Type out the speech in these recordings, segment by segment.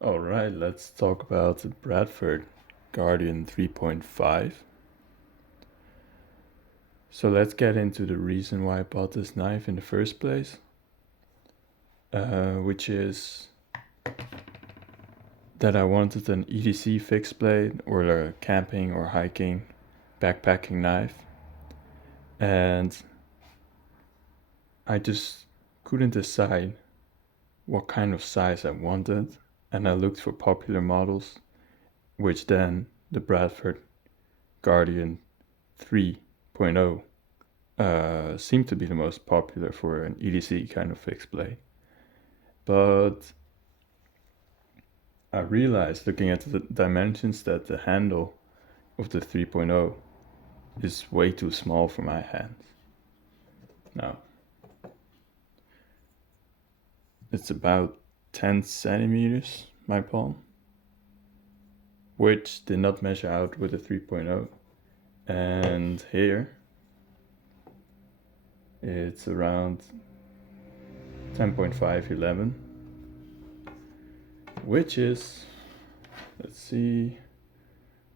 All right, let's talk about the Bradford Guardian 3.5. So let's get into the reason why I bought this knife in the first place, which is that I wanted an EDC fixed blade or a camping or hiking backpacking knife, and I just couldn't decide what kind of size I wanted, and I looked for popular models, which then the Bradford Guardian 3.0 seemed to be the most popular for an EDC kind of fixed blade. But I realized looking at the dimensions that the handle of the 3.0 is way too small for my hands. Now, it's about 10 centimeters, my palm, which did not measure out with the 3.0. And here, it's around 10.5, 11, which is, let's see,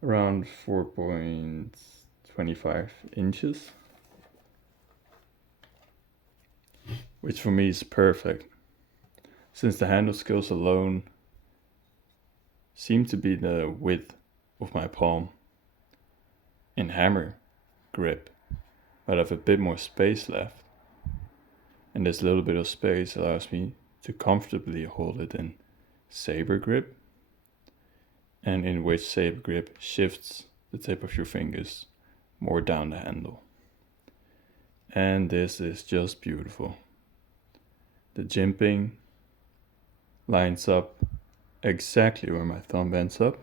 around 4.25 inches, which for me is perfect, since the handle skills alone seem to be the width of my palm in hammer grip, but I have a bit more space left, and this little bit of space allows me to comfortably hold it in saber grip, and in which saber grip shifts the tip of your fingers more down the handle. And this is just beautiful. The jimping lines up exactly where my thumb ends up.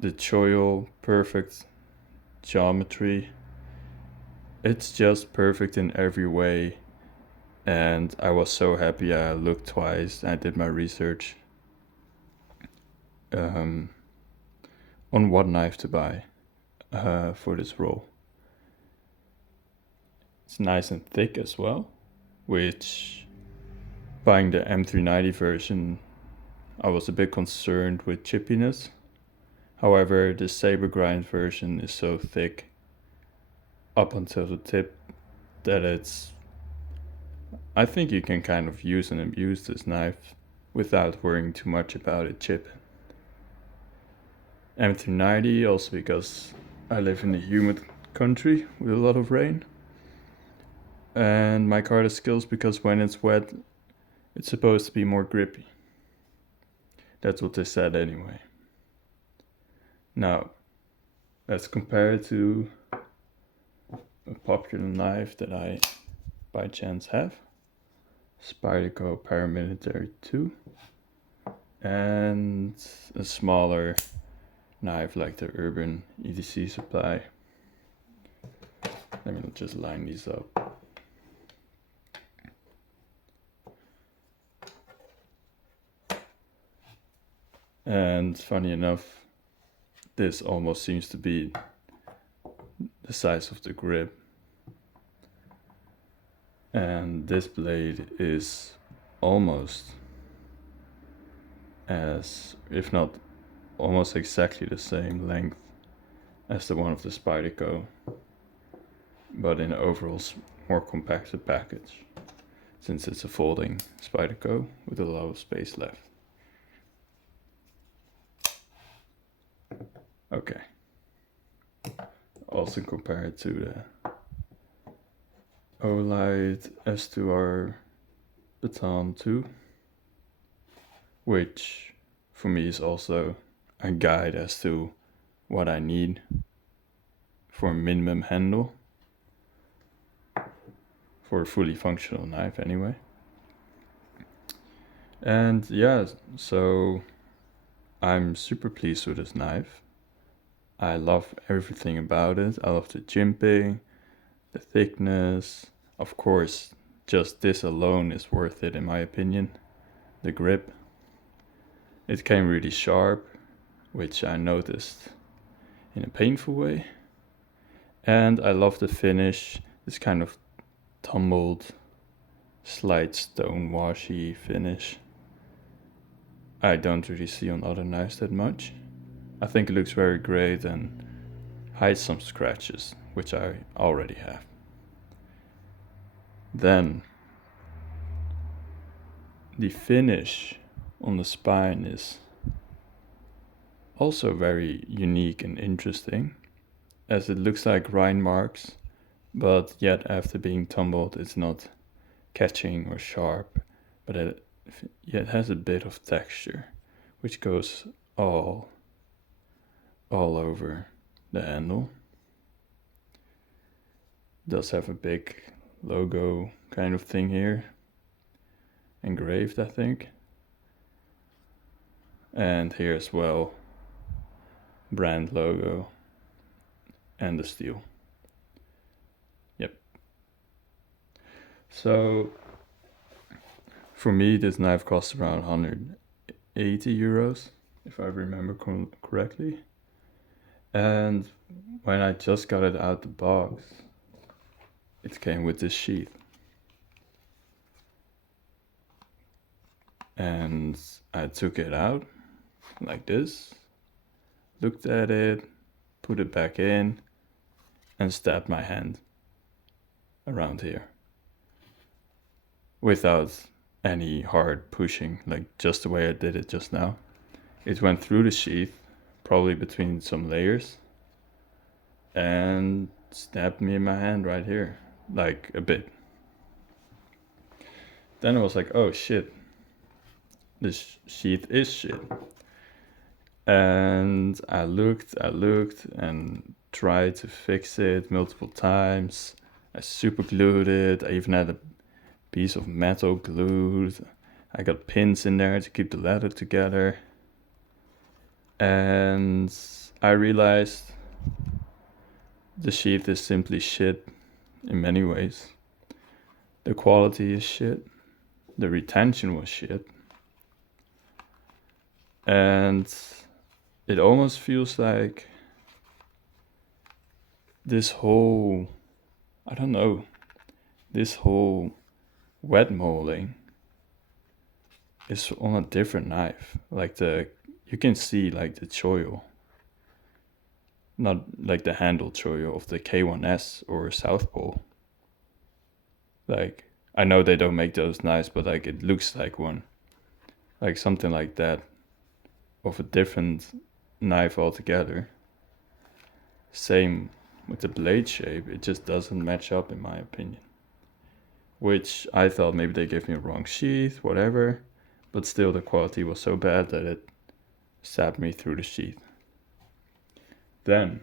The choil, perfect geometry. It's just perfect in every way, and I was so happy I looked twice. I did my research on what knife to buy for this role. It's nice and thick as well, which buying the m390 version, I was a bit concerned with chippiness. However, the saber grind version is so thick up until the tip that I think you can kind of use and abuse this knife without worrying too much about it chipping. M390 also because I live in a humid country with a lot of rain. And micarta skills because when it's wet, it's supposed to be more grippy. That's what they said anyway. Now, let's compare it to a popular knife that I by chance have. Spyderco Paramilitary 2. And a smaller knife like the Urban EDC Supply. Let me just line these up. And funny enough, this almost seems to be the size of the grip. And this blade is almost as, if not almost exactly the same length as the one of the Spyderco, but in overall more compacted package, since it's a folding Spyderco with a lot of space left. Okay. Also compared to the Olight S2R Baton 2, which for me is also a guide as to what I need for a minimum handle for a fully functional knife anyway. And yeah, so I'm super pleased with this knife. I love everything about it. I love the jimping, the thickness. Of course, just this alone is worth it in my opinion. The grip. It came really sharp, which I noticed in a painful way. And I love the finish, this kind of tumbled, slight stone washy finish. I don't really see on other knives that much. I think it looks very great and hides some scratches, which I already have. Then the finish on the spine is also very unique and interesting, as it looks like rind marks, but yet after being tumbled it's not catching or sharp, but it has a bit of texture, which goes all over the handle. It does have a big logo kind of thing here, engraved I think, and here as well, brand logo and the steel. Yep. So for me this knife costs around 180 euros if I remember correctly, and when I just got it out the box it came with this sheath, and I took it out like this, looked at it, put it back in, and stabbed my hand around here without any hard pushing, like just the way I did it just now. It went through the sheath, probably between some layers, and stabbed me in my hand right here, like a bit. Then I was like, oh shit, this sheath is shit. And I looked and tried to fix it multiple times. I super glued it. I even had a piece of metal glued. I got pins in there to keep the leather together. And I realized the sheath is simply shit in many ways. The quality is shit. The retention was shit. And it almost feels like this whole, this whole wet molding is on a different knife. Like you can see like the choil, not like the handle choil of the K1S or Southpaw. Like, I know they don't make those knives, but like it looks like one, like something like that, of a different knife altogether. Same with the blade shape, it just doesn't match up in my opinion. Which I thought maybe they gave me a wrong sheath, whatever, but still the quality was so bad that it stabbed me through the sheath. Then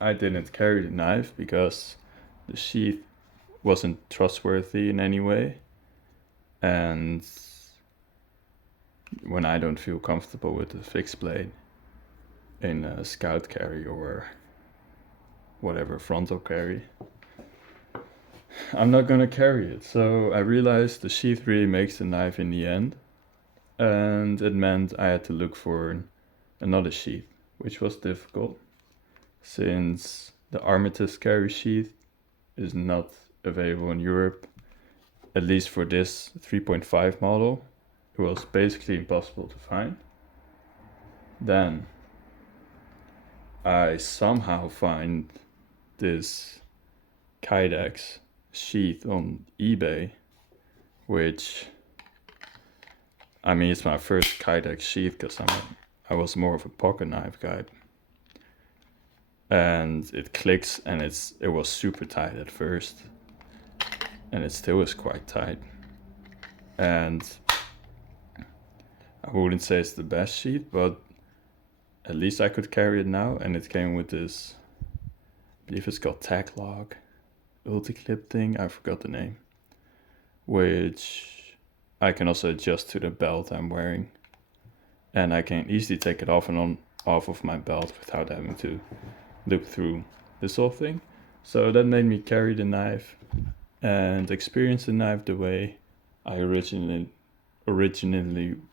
I didn't carry the knife because the sheath wasn't trustworthy in any way, and when I don't feel comfortable with the fixed blade in a scout carry or whatever frontal carry, I'm not gonna carry it. So I realized the sheath really makes the knife in the end, and it meant I had to look for another sheath, which was difficult since the Armitage carry sheath is not available in Europe, at least for this 3.5 model. It was basically impossible to find. Then I somehow find this Kydex sheath on eBay, which, I mean, it's my first Kydex sheath because I was more of a pocket knife guy, and it clicks, and it was super tight at first, and it still is quite tight, and I wouldn't say it's the best sheath, but at least I could carry it now. And it came with this, I believe it's called Tack Lock Ulti-Clip thing, I forgot the name, which I can also adjust to the belt I'm wearing, and I can easily take it off and on off of my belt without having to look through this whole thing. So that made me carry the knife and experience the knife the way I originally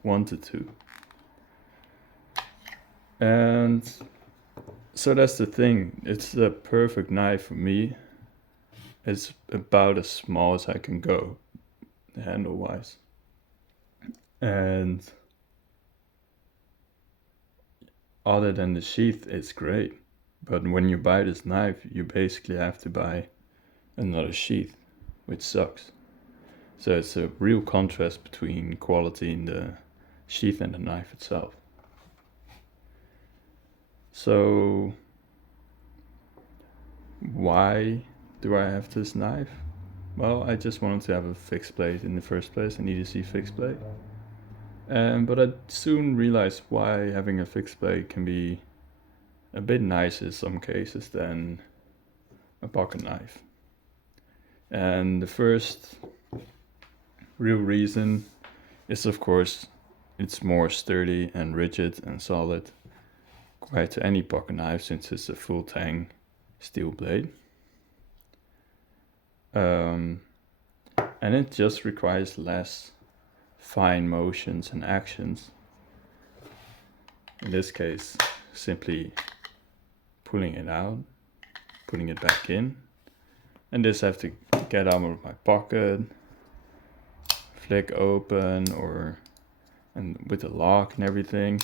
wanted to. And so that's the thing, it's the perfect knife for me. It's about as small as I can go, handle wise. And other than the sheath, it's great. But when you buy this knife, you basically have to buy another sheath, which sucks. So it's a real contrast between quality in the sheath and the knife itself. So why do I have this knife? Well, I just wanted to have a fixed blade in the first place, an EDC fixed blade. But I soon realized why having a fixed blade can be a bit nicer in some cases than a pocket knife. And the first real reason is, of course, it's more sturdy and rigid and solid compared to any pocket knife, since it's a full tang steel blade. And it just requires less fine motions and actions. In this case, simply pulling it out, putting it back in, and this I have to get out of my pocket, flick open, and with the lock and everything,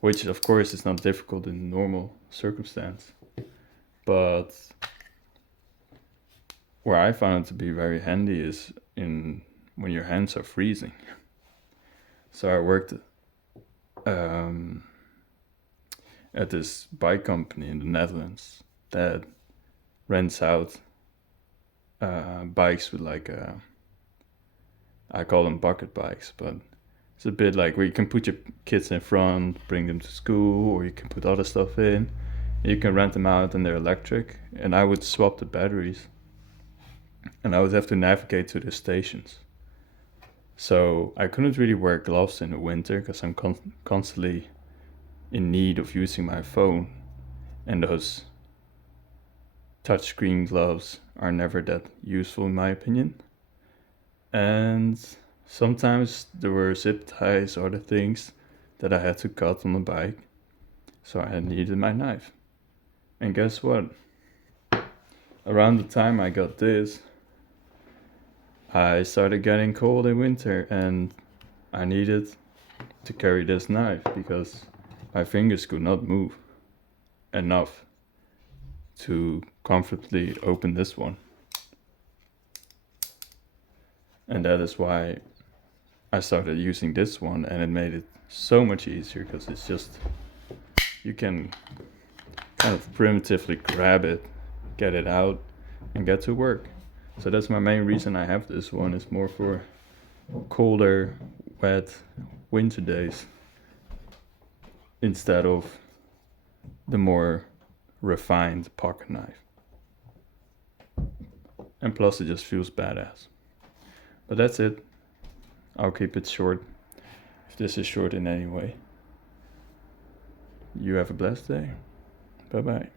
which of course is not difficult in normal circumstance, but where I found it to be very handy is in when your hands are freezing. So I worked at this bike company in the Netherlands that rents out bikes with I call them bucket bikes, but it's a bit like where you can put your kids in front, bring them to school, or you can put other stuff in. You can rent them out and they're electric. And I would swap the batteries, and I would have to navigate to the stations. So I couldn't really wear gloves in the winter because I'm constantly in need of using my phone, and those touchscreen gloves are never that useful in my opinion. And sometimes there were zip ties or other things that I had to cut on the bike, so I needed my knife. And guess what? Around the time I got this, I started getting cold in winter, and I needed to carry this knife because my fingers could not move enough to comfortably open this one. And that is why I started using this one, and it made it so much easier because it's just, you can kind of primitively grab it, get it out, and get to work. So that's my main reason I have this one, is more for colder, wet winter days instead of the more refined pocket knife. And plus it just feels badass. But that's it. I'll keep it short, if this is short in any way. You have a blessed day. Bye bye.